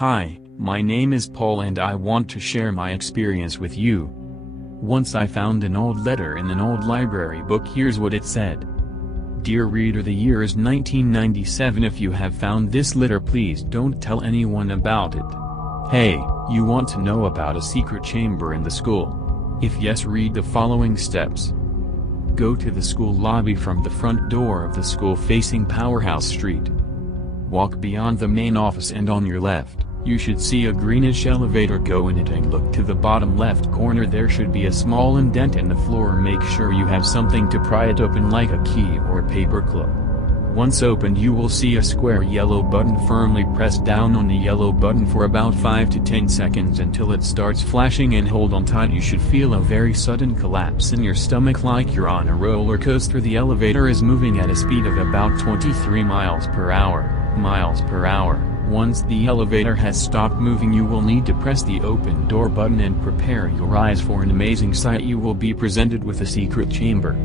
Hi, my name is Paul and I want to share my experience with you. Once I found an old letter in an old library book. Here's what it said. Dear reader, the year is 1997. If you have found this letter, please don't tell anyone about it. Hey, you want to know about a secret chamber in the school? If yes, read the following steps. Go to the school lobby from the front door of the school facing Powerhouse Street. Walk beyond the main office and on your left, you should see a greenish elevator. Go in it and look to the bottom left corner. There should be a small indent in the floor. Make sure you have something to pry it open like a key or a paper clip. Once opened, you will see a square yellow button. Firmly press down on the yellow button for about 5 to 10 seconds until it starts flashing and hold on tight. You should feel a very sudden collapse in your stomach like you're on a roller coaster. The elevator is moving at a speed of about 23 miles per hour. Once the elevator has stopped moving, you will need to press the open door button and prepare your eyes for an amazing sight. You will be presented with a secret chamber.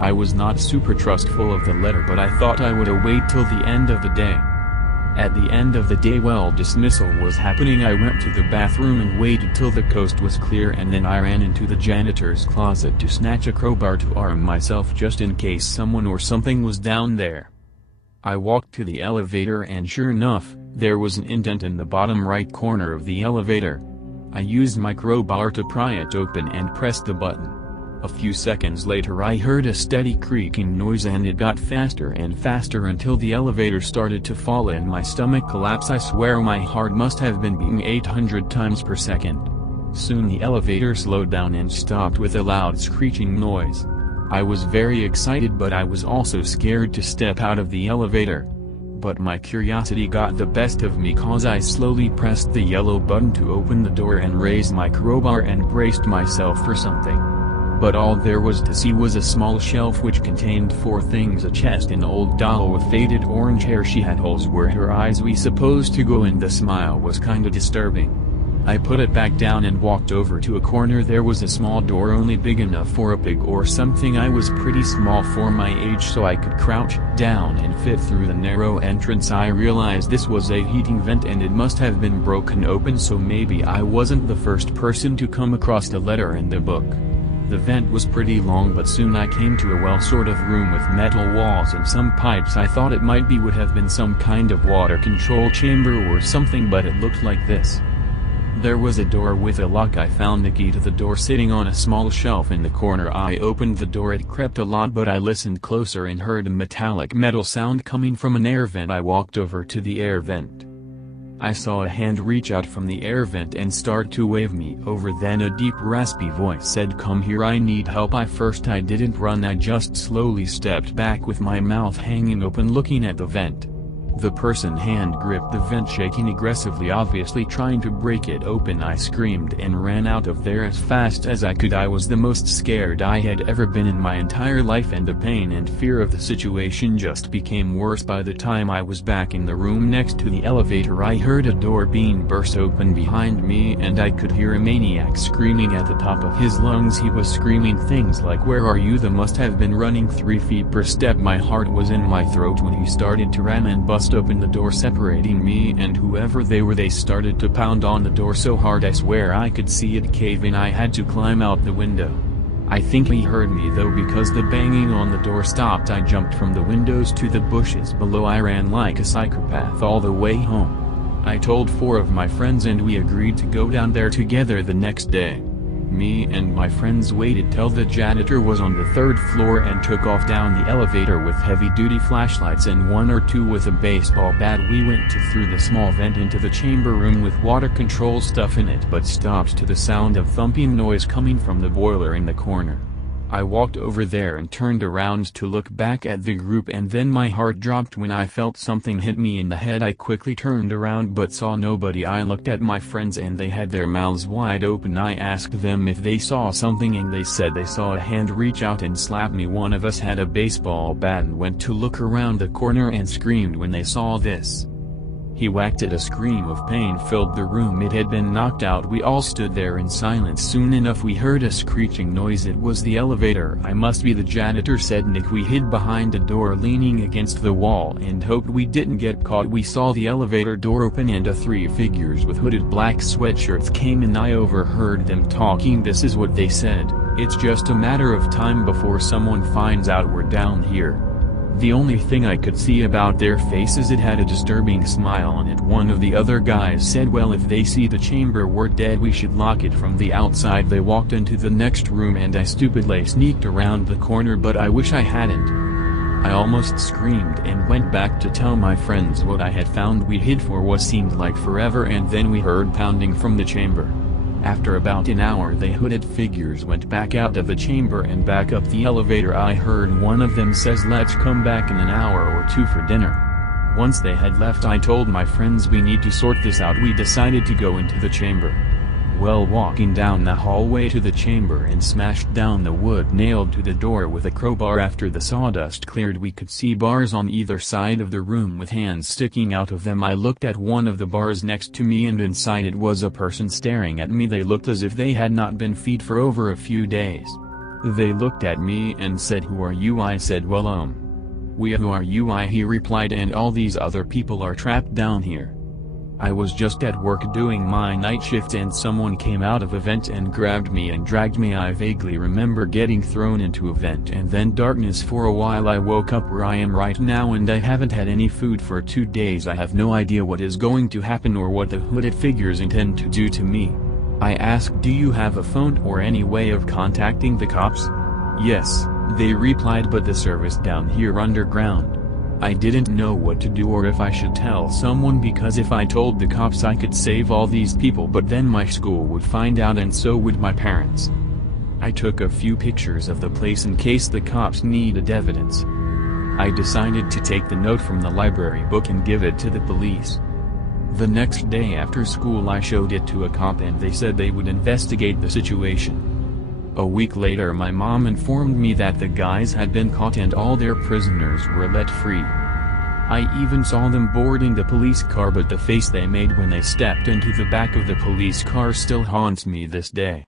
I was not super trustful of the letter, but I thought I would await till the end of the day. At the end of the day, while dismissal was happening, I went to the bathroom and waited till the coast was clear, and then I ran into the janitor's closet to snatch a crowbar to arm myself just in case someone or something was down there. I walked to the elevator and sure enough, there was an indent in the bottom right corner of the elevator. I used my crowbar to pry it open and pressed the button. A few seconds later I heard a steady creaking noise, and it got faster and faster until the elevator started to fall and my stomach collapsed. I swear my heart must have been beating 800 times per second. Soon the elevator slowed down and stopped with a loud screeching noise. I was very excited, but I was also scared to step out of the elevator. But my curiosity got the best of me, cause I slowly pressed the yellow button to open the door and raised my crowbar and braced myself for something. But all there was to see was a small shelf which contained 4 things: a chest, an old doll with faded orange hair. She had holes where her eyes were supposed to go, and the smile was kinda disturbing. I put it back down and walked over to a corner. There was a small door only big enough for a pig or something. I was pretty small for my age, so I could crouch down and fit through the narrow entrance. I realized this was a heating vent and it must have been broken open, so maybe I wasn't the first person to come across the letter in the book. The vent was pretty long, but soon I came to a sort of room with metal walls and some pipes. I thought it would have been some kind of water control chamber or something, but it looked like this. There was a door with a lock. I found the key to the door sitting on a small shelf in the corner. I opened the door. It creaked a lot, but I listened closer and heard a metallic metal sound coming from an air vent. I walked over to the air vent. I saw a hand reach out from the air vent and start to wave me over. Then a deep raspy voice said, "Come here, I need help." I didn't run, I just slowly stepped back with my mouth hanging open looking at the vent. The person hand gripped the vent, shaking aggressively, obviously trying to break it open. I screamed and ran out of there as fast as I could. I was the most scared I had ever been in my entire life, and the pain and fear of the situation just became worse. By the time I was back in the room next to the elevator, I heard a door being burst open behind me, and I could hear a maniac screaming at the top of his lungs. He was screaming things like, "Where are you?" They must have been running 3 feet per step. My heart was in my throat when he started to ram and bust open the door separating me and whoever they were. They started to pound on the door so hard I swear I could see it cave in. I had to climb out the window. I think he heard me though, because the banging on the door stopped. I jumped from the windows to the bushes below. I ran like a psychopath all the way home. I told 4 of my friends and we agreed to go down there together the next day. Me and my friends waited till the janitor was on the 3rd floor and took off down the elevator with heavy-duty flashlights and 1 or 2 with a baseball bat. We went through the small vent into the chamber room with water control stuff in it, but stopped to the sound of thumping noise coming from the boiler in the corner. I walked over there and turned around to look back at the group, and then my heart dropped when I felt something hit me in the head. I quickly turned around but saw nobody. I looked at my friends and they had their mouths wide open. I asked them if they saw something and they said they saw a hand reach out and slap me. One of us had a baseball bat and went to look around the corner and screamed when they saw this. He whacked it. A scream of pain filled the room. It had been knocked out. We all stood there in silence. Soon enough we heard a screeching noise. It was the elevator. I must be the janitor, said Nick. We hid behind a door leaning against the wall and hoped we didn't get caught. We saw the elevator door open and 3 figures with hooded black sweatshirts came in. I overheard them talking. This is what they said: "It's just a matter of time before someone finds out we're down here." The only thing I could see about their faces, it had a disturbing smile on it. One of the other guys said, "Well, if they see the chamber we're dead, we should lock it from the outside." They walked into the next room and I stupidly sneaked around the corner, but I wish I hadn't. I almost screamed and went back to tell my friends what I had found. We hid for what seemed like forever, and then we heard pounding from the chamber. After about an hour the hooded figures went back out of the chamber and back up the elevator. I heard one of them says, "Let's come back in an hour or 2 for dinner." Once they had left I told my friends, "We need to sort this out." We decided to go into the chamber. Well, walking down the hallway to the chamber and smashed down the wood nailed to the door with a crowbar. After the sawdust cleared we could see bars on either side of the room with hands sticking out of them. I looked at one of the bars next to me and inside it was a person staring at me. They looked as if they had not been fed for over a few days. They looked at me and said, "Who are you?" I said, "Well, who are you?" He replied, "And all these other people are trapped down here." I was just at work doing my night shift and someone came out of a vent and grabbed me and dragged me. I vaguely remember getting thrown into a vent and then darkness for a while. I woke up where I am right now and I haven't had any food for 2 days. I have no idea what is going to happen or what the hooded figures intend to do to me. I asked, "Do you have a phone or any way of contacting the cops?" "Yes," they replied, "but the service down here underground." I didn't know what to do or if I should tell someone, because if I told the cops I could save all these people, but then my school would find out and so would my parents. I took a few pictures of the place in case the cops needed evidence. I decided to take the note from the library book and give it to the police. The next day after school I showed it to a cop and they said they would investigate the situation. A week later my mom informed me that the guys had been caught and all their prisoners were let free. I even saw them boarding the police car, but the face they made when they stepped into the back of the police car still haunts me this day.